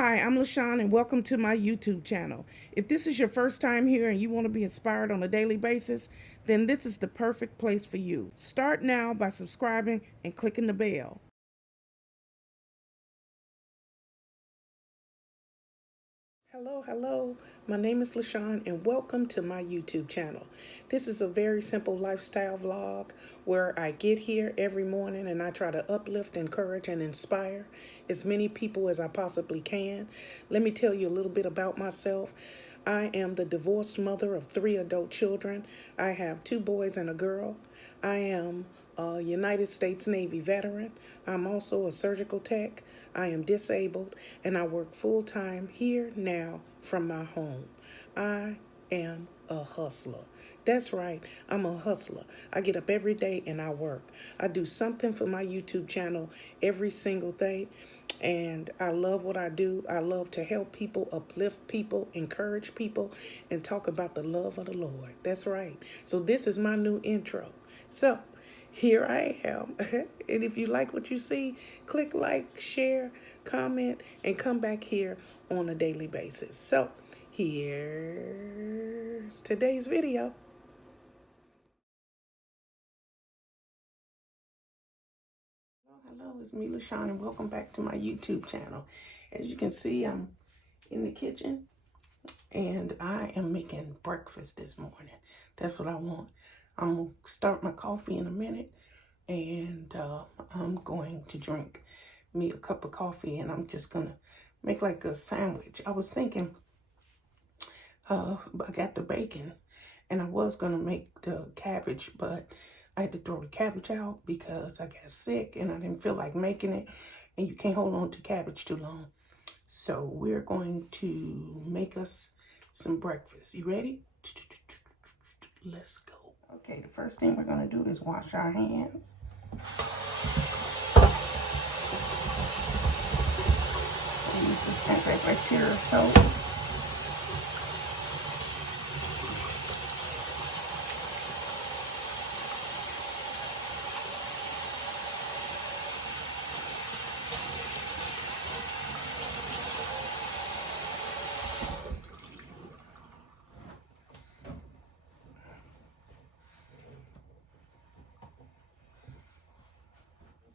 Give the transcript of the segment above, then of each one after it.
Hi, I'm Lashon and welcome to my YouTube channel. If this is your first time here and you want to be inspired on a daily basis, then this is the perfect place for you. Start now by subscribing and clicking the bell. Hello. My name is Lashon and welcome to my YouTube channel. This is a very simple lifestyle vlog where I get here every morning and I try to uplift, encourage, and inspire as many people as I possibly can. Let me tell you a little bit about myself. I am the divorced mother of 3 adult children. I have 2 boys and a girl. I am a United States Navy veteran. I'm also a surgical tech. I am disabled and I work full-time here now from my home. I am a hustler. That's right, I'm a hustler. I get up every day and I work. I do something for my YouTube channel every single day. And I love what I do. I love to help people, uplift people, encourage people, and talk about the love of the Lord. That's right. So this is my new intro. So here I am. And if you like what you see, click like, share, comment, and come back here on a daily basis. So here's today's video. Hello, it's me, Lashon, and welcome back to my YouTube channel. As you can see, I'm in the kitchen, and I am making breakfast this morning. That's what I want. I'm going to start my coffee in a minute, and I'm going to drink me a cup of coffee, and I'm just going to make like a sandwich. I was thinking, I got the bacon, and I was going to make the cabbage, but I had to throw the cabbage out because I got sick, and I didn't feel like making it, and you can't hold on to cabbage too long. So we're going to make us some breakfast. You ready? Let's go. Okay, the first thing we're going to do is wash our hands. Use this antibacterial soap.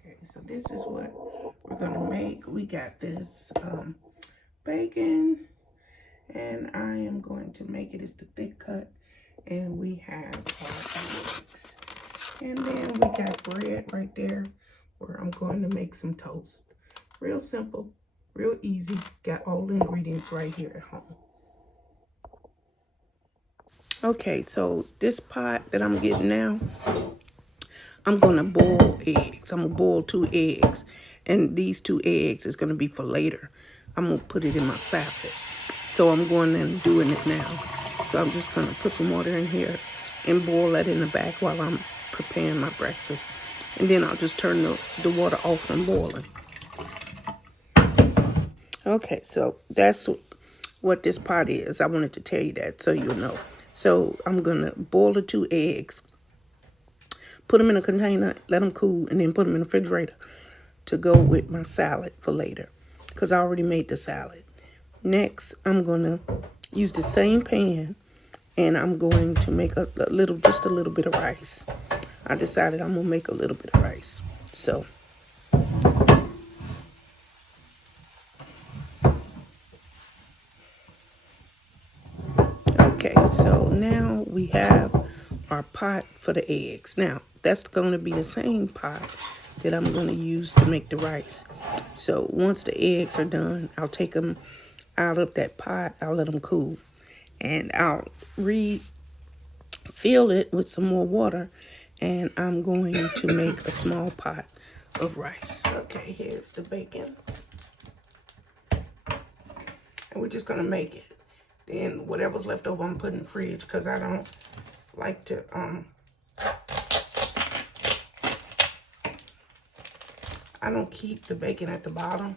Okay, so this is what we're gonna make. We got this bacon, and I am going to make it. It's the thick cut, and we have our eggs. And then we got bread right there where I'm going to make some toast. Real simple, real easy. Got all the ingredients right here at home. Okay, so this pot that I'm getting now, I'm going to boil eggs. I'm going to boil 2 eggs. And these 2 eggs is going to be for later. I'm going to put it in my salad. So I'm going and doing it now. So I'm just going to put some water in here and boil that in the back while I'm preparing my breakfast. And then I'll just turn the water off from boiling. Okay, so that's what this pot is. I wanted to tell you that so you'll know. So I'm going to boil the 2 eggs. Put them in a container, let them cool, and then put them in the refrigerator to go with my salad for later, because I already made the salad. Next, I'm going to use the same pan, and I'm going to make just a little bit of rice. I decided I'm going to make a little bit of rice. So, okay, so now we have our pot for the eggs. Now, that's going to be the same pot that I'm going to use to make the rice. So once the eggs are done, I'll take them out of that pot. I'll let them cool. And I'll refill it with some more water. And I'm going to make a small pot of rice. Okay, here's the bacon. And we're just going to make it. Then whatever's left over, I'm putting in the fridge because I don't like to I don't keep the bacon at the bottom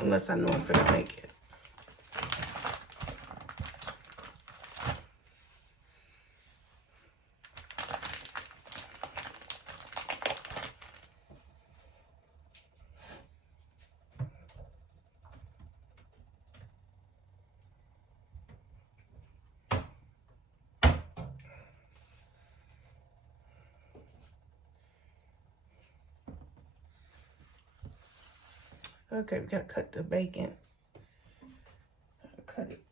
unless I know I'm gonna make it. Okay, we gotta cut the bacon. Cut it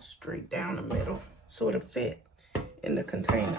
straight down the middle so it'll fit in the container.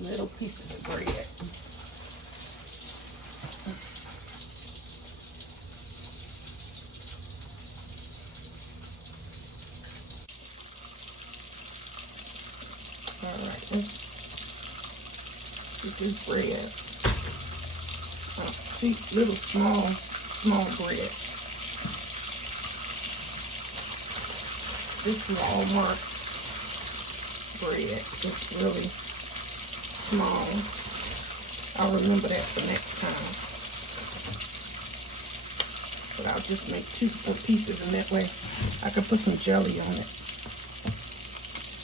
Little pieces of bread. All right, let's get this bread. See, little small bread. This Walmart bread is really small. I'll remember that for next time. But I'll just make 2 pieces, and that way I can put some jelly on it.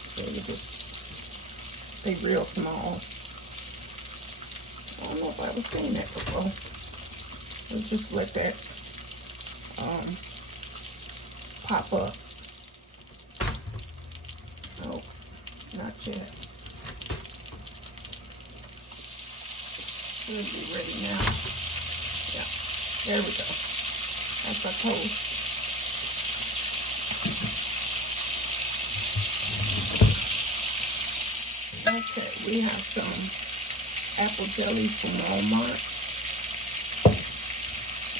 So it'll just be real small. I don't know if I've ever seen that before. Let's just let that pop up. Oh, not yet. It'll be ready now. Yeah, there we go. That's our toast. Okay, we have some apple jelly from Walmart,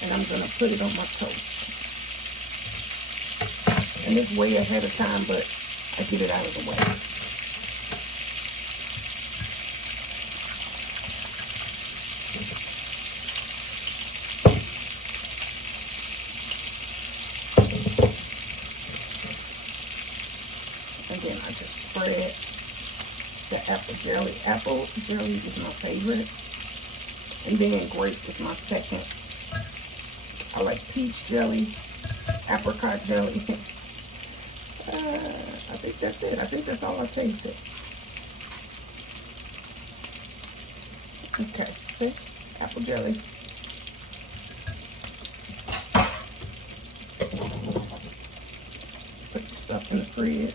and I'm gonna put it on my toast. And it's way ahead of time, but I get it out of the way. And then I just spread the apple jelly. Apple jelly is my favorite. And then grape is my second. I like peach jelly, apricot jelly. I think that's it. I think that's all I tasted. Okay, see? Apple jelly. Put this up in the fridge.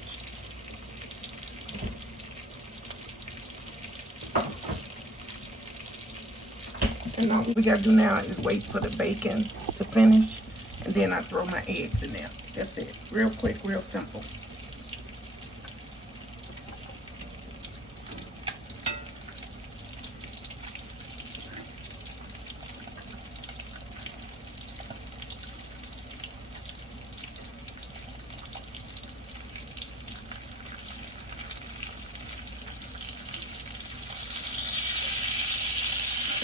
And all we gotta do now is wait for the bacon to finish, and then I throw my eggs in there. That's it. Real quick, real simple.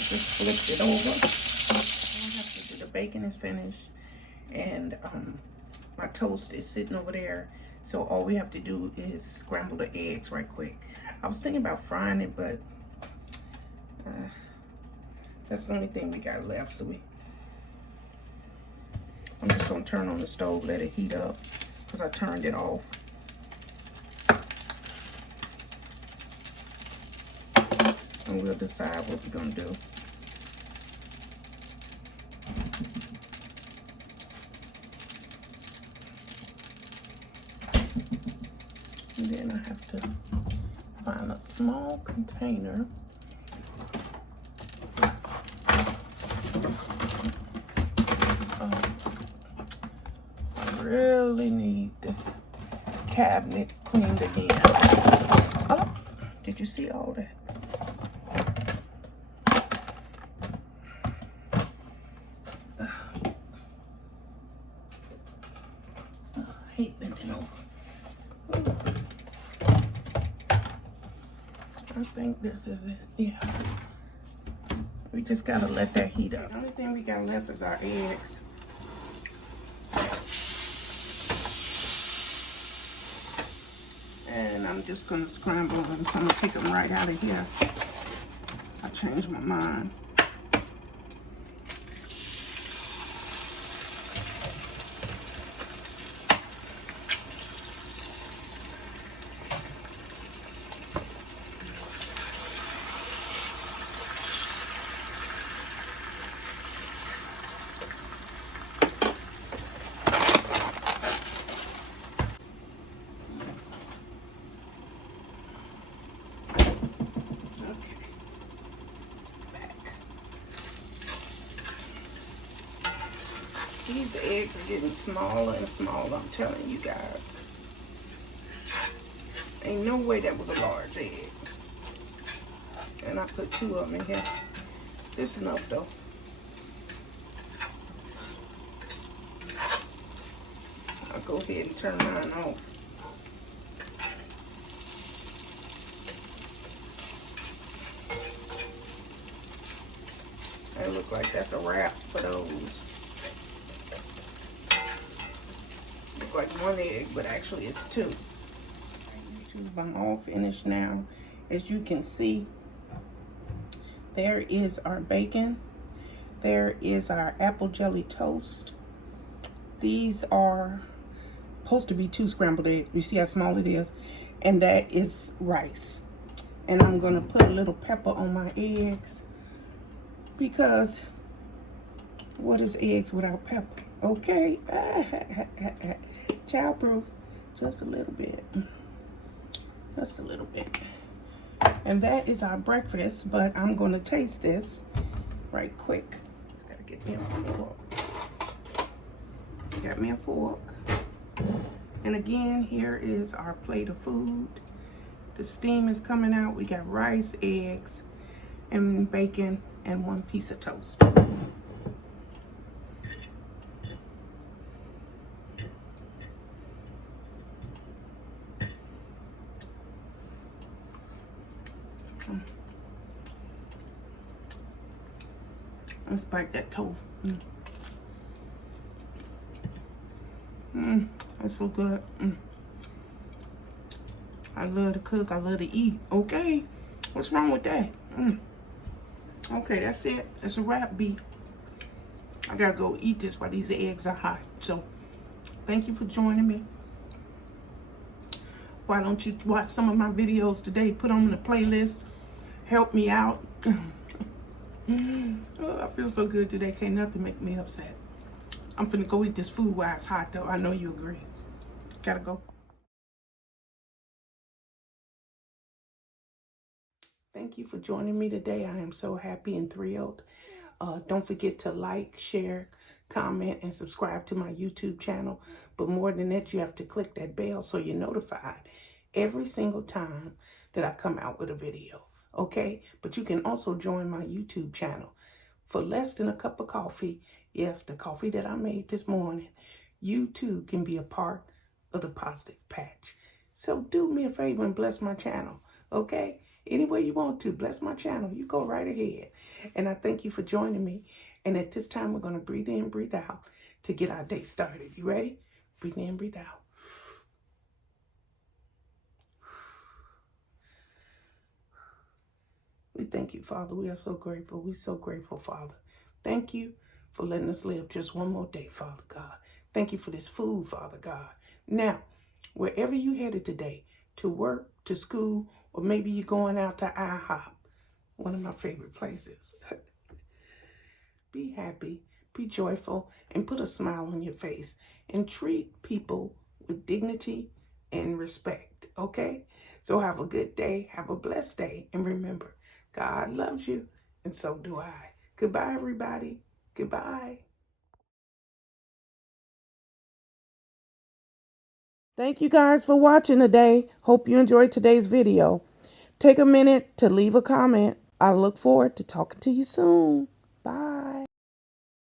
Just flipped it over. I have to do, the bacon is finished, and my toast is sitting over there. So all we have to do is scramble the eggs right quick. I was thinking about frying it, but that's the only thing we got left. So I'm just gonna turn on the stove, let it heat up, because I turned it off. And we'll decide what we're gonna do. And then I have to find a small container. I really need this cabinet cleaned again. Oh, did you see all that? I hate bending over. I think this is it. Yeah. We just gotta let that heat up. The only thing we got left is our eggs. And I'm just gonna scramble them. So I'm gonna take them right out of here. I changed my mind. These eggs are getting smaller and smaller, I'm telling you guys. Ain't no way that was a large egg. And I put 2 of them in here. This is enough though. I'll go ahead and turn mine off. It looks like that's a wrap for those. Look like 1 egg, but actually it's 2. I'm all finished now. As you can see, there is our bacon. There is our apple jelly toast. These are supposed to be 2 scrambled eggs. You see how small it is? And that is rice. And I'm gonna put a little pepper on my eggs, because what is eggs without pepper? Okay, childproof, just a little bit, just a little bit. And that is our breakfast, but I'm gonna taste this right quick. Just gotta get me a fork. Got me a fork. And again, here is our plate of food. The steam is coming out. We got rice, eggs, and bacon, and 1 piece of toast. Let's bite that toast. That's so good. I love to cook. I love to eat. Okay, what's wrong with that? Okay, that's it. It's a wrap, B. I gotta go eat this while these eggs are hot. So, thank you for joining me. Why don't you watch some of my videos today? Put them in the playlist. Help me out. Oh, I feel so good today. Can't nothing make me upset. I'm finna go eat this food while it's hot, though. I know you agree. Gotta go. Thank you for joining me today. I am so happy and thrilled. Don't forget to like, share, comment, and subscribe to my YouTube channel. But more than that, you have to click that bell so you're notified every single time that I come out with a video. Okay? But you can also join my YouTube channel. For less than a cup of coffee, yes, the coffee that I made this morning, you too can be a part of the positive patch. So do me a favor and bless my channel. Okay? Any way you want to, bless my channel. You go right ahead. And I thank you for joining me. And at this time, we're going to breathe in, breathe out to get our day started. You ready? Breathe in, breathe out. We thank you, Father. We are so grateful. We're so grateful, Father. Thank you for letting us live just one more day, Father God. Thank you for this food, Father God. Now, wherever you headed today, to work, to school, or maybe you're going out to IHOP, one of my favorite places. Be happy, be joyful, and put a smile on your face. And treat people with dignity and respect, okay? So have a good day. Have a blessed day. And remember, God loves you, and so do I. Goodbye, everybody. Goodbye. Thank you guys for watching today. Hope you enjoyed today's video. Take a minute to leave a comment. I look forward to talking to you soon.